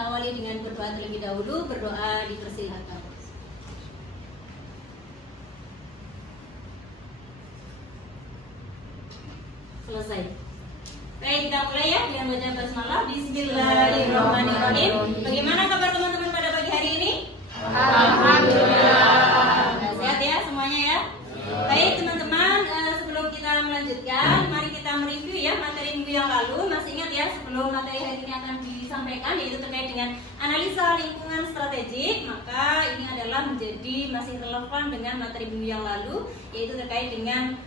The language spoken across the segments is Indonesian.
awali dengan berdoa terlebih dahulu. Berdoa dipersilakan. Selesai. Baik, kita mulai ya dengan baca basmalah. Bismillahirrahmanirrahim. Bagaimana kabar teman-teman pada pagi hari ini? Alhamdulillah. Sehat ya semuanya ya. Baik teman-teman, sebelum kita melanjutkan, mari kita mereview ya materi minggu yang lalu. Masih ingat ya sebelum materi hari ini akan disampaikan, yaitu terkait dengan analisa lingkungan strategik. Maka ini adalah masih relevan dengan materi minggu yang lalu, yaitu terkait dengan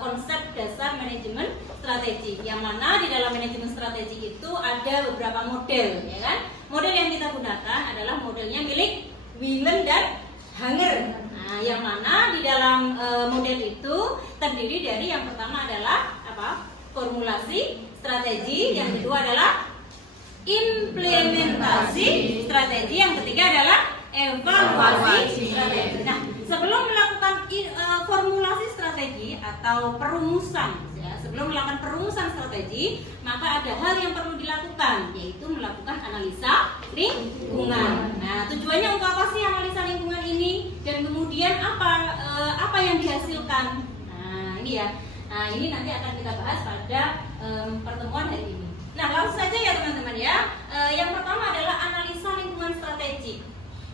konsep dasar manajemen strategik. Yang mana di dalam manajemen strategik itu ada beberapa model, ya kan? Model yang kita gunakan adalah modelnya milik Whelan dan Hanger. Nah, yang mana di dalam model itu terdiri dari yang pertama adalah apa? Formulasi strategi, yang kedua adalah implementasi strategi, yang ketiga adalah evaluasi strategi. Nah, sebelum melakukan formulasi strategi atau perumusan, ya, sebelum melakukan perumusan strategi, maka ada hal yang perlu dilakukan, yaitu melakukan analisa lingkungan. Nah, tujuannya untuk apa sih analisa lingkungan ini, dan kemudian apa yang dihasilkan? Nah, ini ya. Nah, ini nanti akan kita bahas pada pertemuan hari ini. Nah, langsung saja ya teman-teman ya. Yang pertama adalah analisa lingkungan strategik.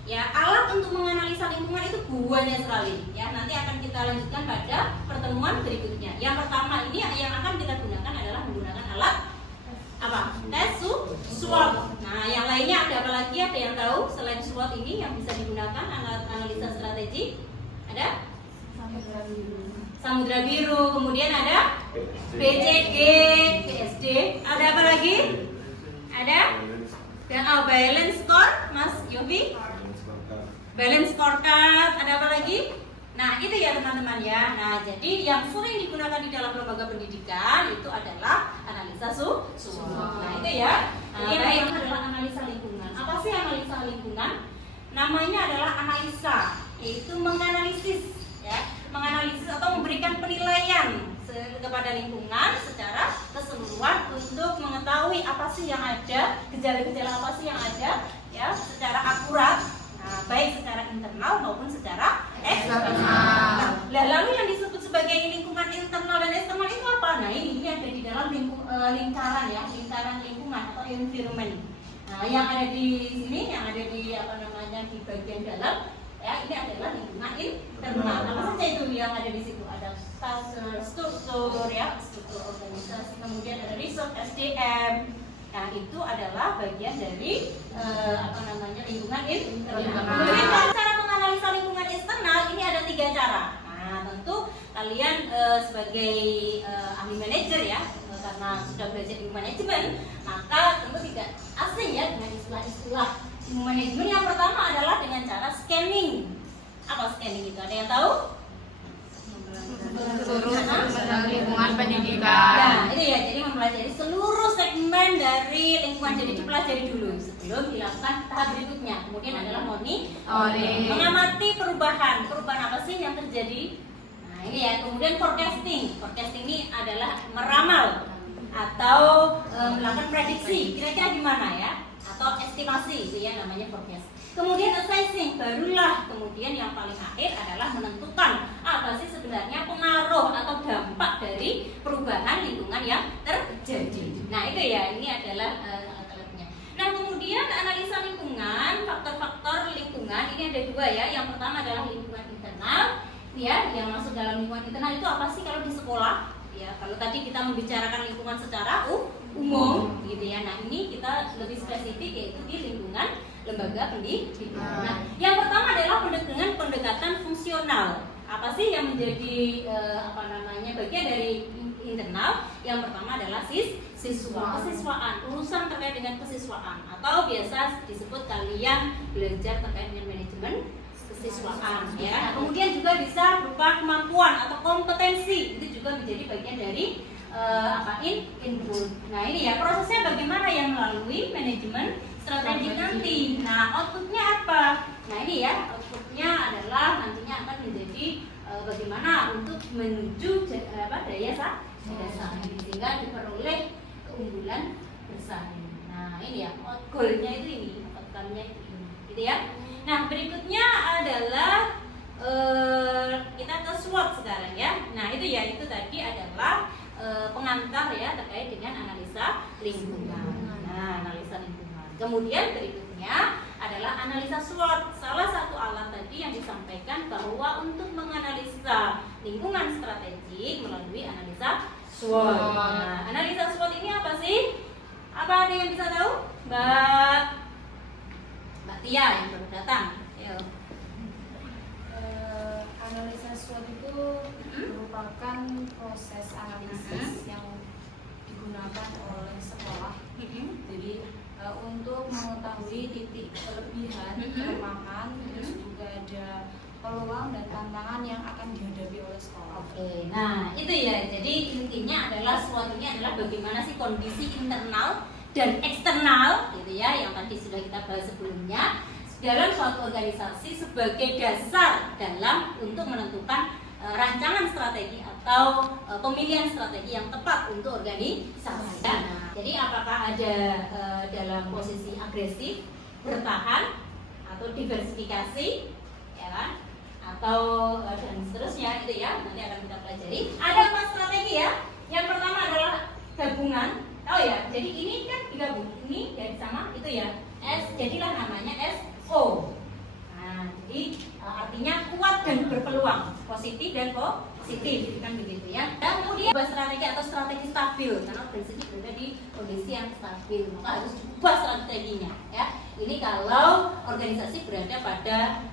Ya, alat untuk menganalisa lingkungan itu banyak sekali. Ya, nanti akan kita lanjutkan pada pertemuan berikutnya. Yang pertama ini yang akan kita gunakan adalah menggunakan alat apa? Tes SWOT. Nah, yang lainnya ada apa lagi? Ada yang tahu selain SWOT ini yang bisa digunakan analisa strategi? Ada? Samudra Biru, kemudian ada BCG, PSD, ada apa lagi? Ada? Dan balance score, Mas Yofi? Balance scorecard, ada apa lagi? Nah, itu ya teman-teman ya. Nah, jadi yang sering digunakan di dalam lembaga pendidikan itu adalah analisa SWOT. Nah, itu ya. Jadi yang adalah analisa lingkungan. Apa sih analisa lingkungan? Namanya adalah analisa, yaitu menganalisis ya, menganalisis atau memberikan penilaian kepada lingkungan secara keseluruhan untuk mengetahui apa sih yang ada, gejala-gejala apa sih yang ada ya, secara akurat. Nah, baik secara internal maupun secara eksternal. Nah, lalu yang disebut sebagai lingkungan internal dan eksternal itu apa? Nah, ini ada di dalam lingkaran ya, lingkaran lingkungan atau environment. Nah, yang ada di sini, yang ada di di bagian dalam ya, ini adalah lingkungan internal. Apa saja itu yang ada di situ? Ada struktur ya, struktur organisasi, kemudian ada resource SDM. Nah, itu adalah bagian dari lingkungan internal. Kemudian cara menganalisa lingkungan eksternal ini ada 3 cara. Nah, tentu kalian sebagai ahli manajer ya, karena sudah belajar ilmu manajemen, maka tentu tidak asing ya dengan istilah-istilah ilmu manajemen. Yang pertama adalah dengan cara scanning. Apa scanning itu? Ada yang tahu? Lingkungan pendidikan. Nah, ini ya, jadi mempelajari seluruh segmen dari lingkungan, jadi dipelajari dulu sebelum dilakukan tahap berikutnya. Kemudian adalah monitoring, mengamati perubahan apa sih yang terjadi. Nah, ini ya, kemudian forecasting. Forecasting ini adalah meramal atau melakukan prediksi, kira-kira gimana ya, atau estimasi, itu ya namanya forecast. Kemudian assessing, barulah kemudian yang paling akhir adalah menentukan apa sih sebenarnya pengaruh atau dampak dari perubahan lingkungan yang terjadi. Nah, itu ya, ini adalah alatnya. Nah, kemudian analisa lingkungan, faktor-faktor lingkungan ini ada 2 ya. Yang pertama adalah lingkungan internal, ya, yang masuk dalam lingkungan internal itu apa sih kalau di sekolah? Ya, kalau tadi kita membicarakan lingkungan secara umum, gitu ya. Nah, ini kita lebih spesifik yaitu di lingkungan lembaga pendidikan. Nah, yang pertama adalah pendekatan fungsional. Apa sih yang menjadi bagian dari internal? Yang pertama adalah kesiswaan, urusan terkait dengan kesiswaan, atau biasa disebut kalian belajar terkait dengan manajemen kesiswaan ya. Nah, kemudian juga bisa berupa kemampuan atau kompetensi, itu juga menjadi bagian dari input. Nah, ini ya prosesnya bagaimana yang melalui manajemen strategi nanti. Nah, outputnya apa? Nah, ini ya, outputnya adalah nantinya akan menjadi bagaimana untuk menuju daya saing sehingga diperoleh keunggulan bersaing. Nah, ini ya, goalnya itu ini dalamnya itu ini, gitu ya. Nah, berikutnya adalah kita ke SWOT sekarang ya. Nah, itu ya, itu tadi adalah pengantar ya terkait dengan analisa lingkungan. Nah, analisa lingkungan. Kemudian berikutnya adalah analisa SWOT. Salah satu alat tadi yang disampaikan bahwa untuk menganalisa lingkungan strategik melalui analisa SWOT. Nah, analisa SWOT ini apa sih? Apa ada yang bisa tahu? Mbak Tia yang baru datang. Ayo. Analisa SWOT itu merupakan proses analisis yang digunakan oleh sekolah. Jadi untuk mengetahui titik kelebihan, kelemahan, terus juga ada peluang dan tantangan yang akan dihadapi oleh sekolah. Oke, nah itu ya. Jadi intinya adalah SWOT ini adalah bagaimana sih kondisi internal dan eksternal, gitu ya, yang tadi sudah kita bahas sebelumnya dalam suatu organisasi sebagai dasar dalam untuk menentukan rancangan strategi atau pemilihan strategi yang tepat untuk organisasi. Nah, jadi apakah ada dalam posisi agresif, bertahan, atau diversifikasi, ya kan? Atau dan seterusnya gitu ya, nanti akan kita pelajari. Ada 4 strategi ya. Yang pertama adalah gabungan. Oh ya, jadi ini kan digabung, ini dari sama itu ya. Jadilah namanya SO. Nah, jadi artinya kuat dan berpeluang, positif dan positif, kan begitu ya. Dan kemudian strategi atau strategi stabil, karena organisasi berada di kondisi yang stabil, maka harus diubah strateginya ya. Ini kalau organisasi berada pada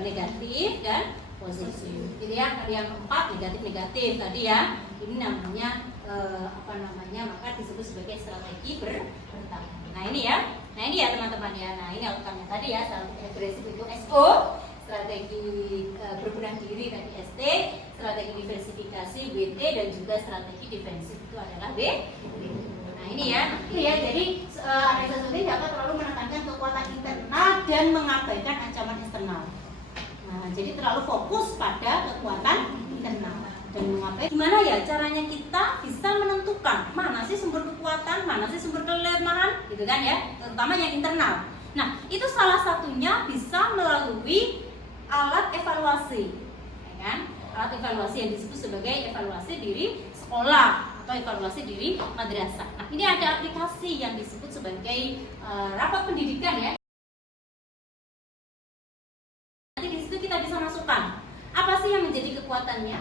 negatif dan positif. Jadi ya, yang keempat negatif tadi ya. Ini namanya maka disebut sebagai strategi bertahan. Nah ini ya teman-teman ya. Nah ini outcome-nya tadi ya. Strategi agresif itu SO, strategi berbenah diri tadi ST, strategi diversifikasi WT, dan juga strategi defensif itu adalah W. Nah ini ya. Jadi analisa strategi dapat terlalu menekankan kekuatan internal dan mengabaikan ancaman eksternal. Nah, jadi terlalu fokus pada kekuatan internal dan mengabaikan. Gimana ya caranya kita bisa menentukan mana sih sumber kekuatan, mana sih sumber kelemahan, gitu kan ya, terutama yang internal. Nah, itu salah satunya bisa melalui alat evaluasi, ya kan? Alat evaluasi yang disebut sebagai evaluasi diri sekolah atau evaluasi diri madrasah. Nah, ini ada aplikasi yang disebut sebagai rapat pendidikan ya. Nanti di situ kita bisa masukkan apa sih yang menjadi kekuatannya.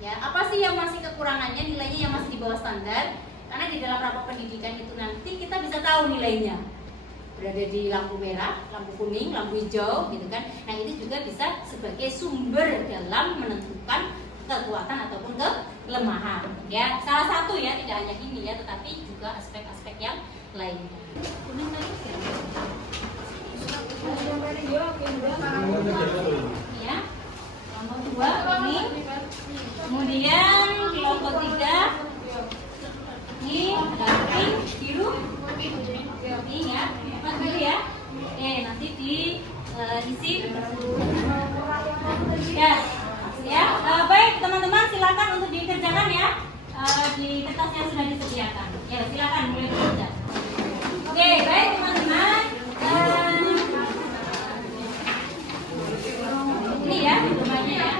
Ya, apa sih yang masih kekurangannya, nilainya yang masih di bawah standar? Karena di dalam rapat pendidikan itu nanti kita bisa tahu nilainya. Berada di lampu merah, lampu kuning, lampu hijau gitu kan. Nah, itu juga bisa sebagai sumber dalam menentukan kekuatan ataupun kelemahan. Ya, salah satu ya, tidak hanya ini ya, tetapi juga aspek-aspek yang lainnya. Ya. Kelompok 2 ini. Kemudian kelompok 3 ini ada pink, biru, ini ya, apa dulu ya? Nanti diisi ya. Baik teman-teman, silakan untuk dikerjakan ya di kertas yang sudah disediakan. Ya silakan mulai bekerja. Oke, baik teman-teman. Ini ya rumahnya ya.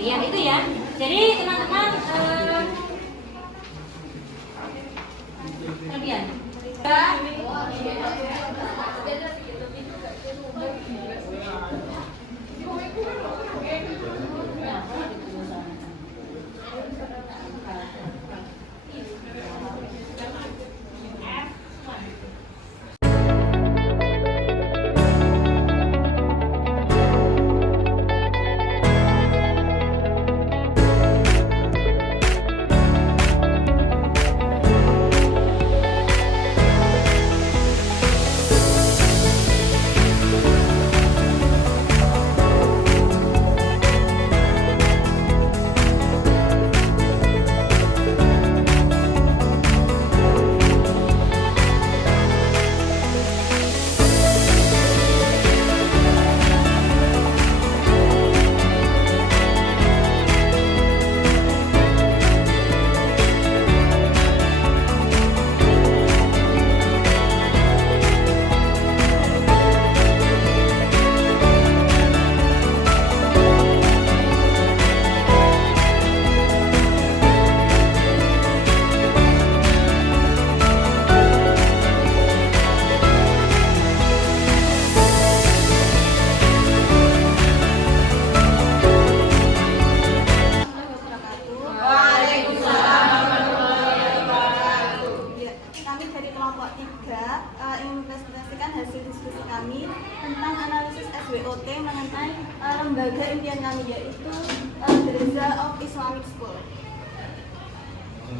Ya itu ya. Jadi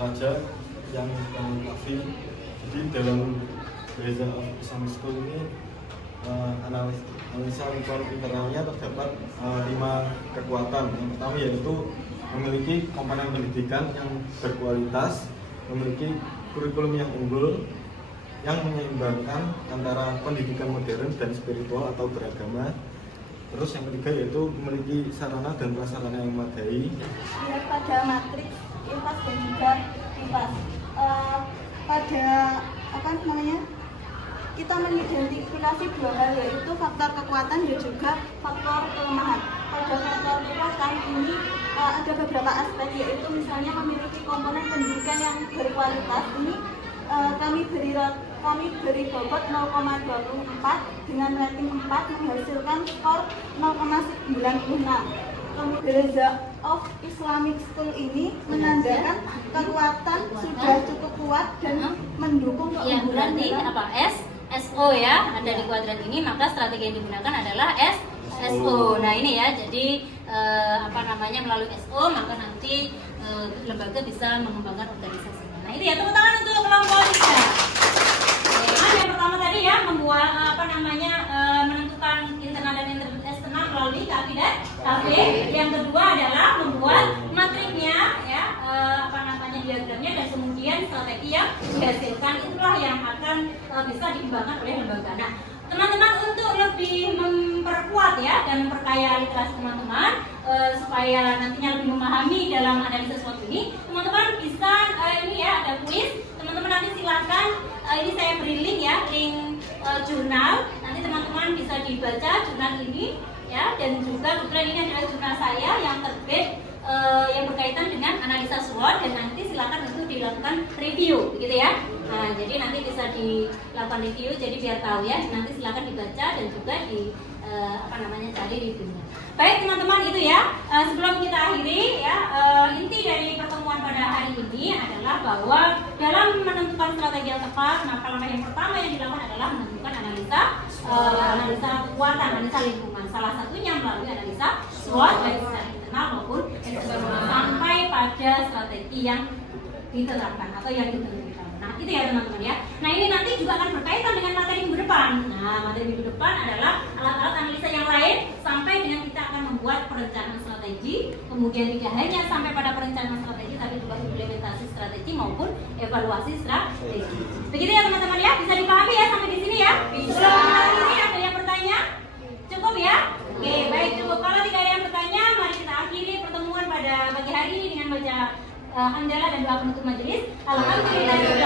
Raja yang Kafi. Jadi dalam Beza of Islamic School ini analisa lingkungan internalnya terdapat 5 kekuatan. Yang pertama yaitu memiliki komponen pendidikan yang berkualitas, memiliki kurikulum yang unggul, yang menyeimbangkan antara pendidikan modern dan spiritual atau beragama. Terus yang ketiga yaitu memiliki sarana dan prasarana yang memadai. Pada matriks IPAS dan juga IPAS, pada kita mengidentifikasi 2 hal, yaitu faktor kekuatan dan juga faktor kelemahan. Pada faktor kekuatan ini ada beberapa aspek, yaitu misalnya memiliki komponen pendidikan yang berkualitas. Ini kami beri bobot 0,24 dengan rating 4 menghasilkan skor 0,96. Beza of Islamic School ini menandakan kekuatan sudah cukup kuat dan mendukung Ya, keunggulan berarti dalam apa? SO ya, ada di kuadran ini, maka strategi yang digunakan adalah SO. Nah ini ya, jadi melalui SO maka nanti lembaga bisa mengembangkan organisasinya. Nah itu ya, tepuk tangan untuk kelompok 3. Yang pertama tadi ya, membuat menentukan internal dan eksternal melalui KAFI dan KP. Yang kedua adalah membuat matriknya ya, diagramnya, dan kemudian strategi yang dihasilkan itulah yang akan bisa dikembangkan oleh lembaga. Nah, teman-teman, untuk lebih memperkuat ya dan memperkaya literasi teman-teman supaya nantinya lebih memahami dalam analisis SWOT ini, teman-teman bisa ini ya, ada kuis. Teman-teman nanti silakan ini saya beri link ya, link jurnal. Nanti teman-teman bisa dibaca jurnal ini ya, dan juga kebetulan ini adalah jurnal saya yang terbit yang berkaitan dengan analisa SWOT, dan nanti silakan untuk dilakukan review, begitu ya. Nah, jadi nanti bisa dilakukan review, jadi biar tahu ya. Nanti silakan dibaca dan juga di cari reviewnya. Baik teman-teman, itu ya. Sebelum kita akhiri ya, inti dari pertemuan pada hari ini adalah bahwa dalam menentukan strategi yang tepat, maka langkah yang pertama yang dilakukan adalah menentukan analisa kekuatan, analisa lingkungan. Salah satunya melalui analisa SWOT baik secara internal maupun eksternal sampai pada strategi yang ditetapkan atau yang ditentukan. Nah itu ya teman-teman ya. Nah ini nanti juga akan berkaitan dengan materi minggu depan. Nah materi minggu depan adalah alat-alat analisa yang lain sampai dengan kita akan membuat perencanaan strategi. Kemudian tidak hanya sampai pada perencanaan strategi, tapi juga implementasi strategi maupun evaluasi strategi. Begitu ya teman-teman ya. Bisa dipahami ya sampai di sini ya. Sebelum ini ada yang bertanya? Cukup ya? Oke, baik, cukup. Kalau tidak ada yang bertanya, mari kita akhiri pertemuan pada pagi hari ini dengan baca hamdalah dan doa penutup majelis. Alhamdulillah.